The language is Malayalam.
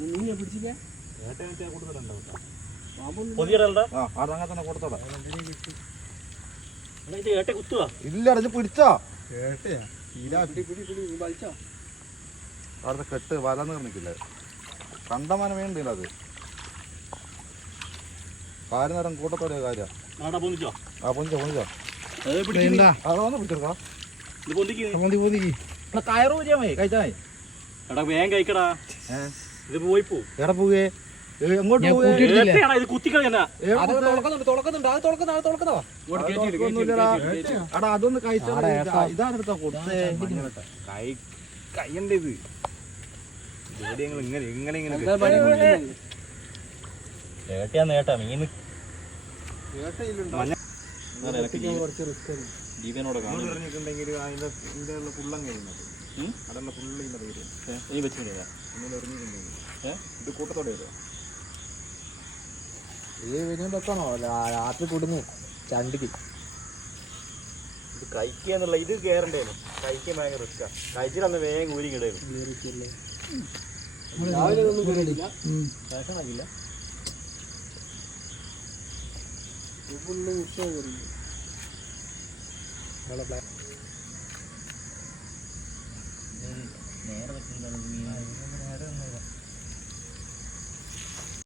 നീ പിടിച്ചില്ല ഇല്ല പിടിച്ചോ അവിടുത്തെ കെട്ട് വലന്ന് കിടന്നിക്കില്ല കണ്ടമാനം വേണ്ടില്ല അത് കാര്യം നേരം കൂട്ടത്തോടെ കാര്യം പൊന്നിച്ചോ കയറ് ഊരിയാമേ കഴിച്ചാ വേഗം കഴിക്കടാ ഇത് പോയി പോ എവിടെ പോവേ എങ്ങോട്ട് അതൊന്ന് കഴിച്ചാ ഇതാണ് എടുത്താ കൊടുത്തേ കയ്യണ്ട ഇത് നേട്ടാ മീന് ജീവനോടെ ഇറങ്ങിയിട്ടുണ്ടെങ്കിൽ അതിന്റെ ഫുള്ളം കഴിയുന്നത് അതെല്ലാം ഫുള്ള് നീ വെച്ചിട്ടുണ്ടെങ്കിൽ ഇത് കൂട്ടത്തോടെ വരുമോ ഇത് വരുന്നത് വെക്കണോ രാത്രി കൊടുങ്ങും ചണ്ടിക്ക് ഇത് കഴിക്കുക എന്നുള്ള ഇത് കയറണ്ടേനും കഴിക്കാൻ ഭയങ്കര റിസ്ക്കാ കഴിച്ചിട്ട് അന്ന് വേഗം ഊരി കിടന്നു രാവിലെ ഒന്നും കേറിയില്ല കേൾക്കണില്ല ഫുള്ള് ഉത്സവം നേരെ വെച്ചിട്ടുണ്ടെങ്കിൽ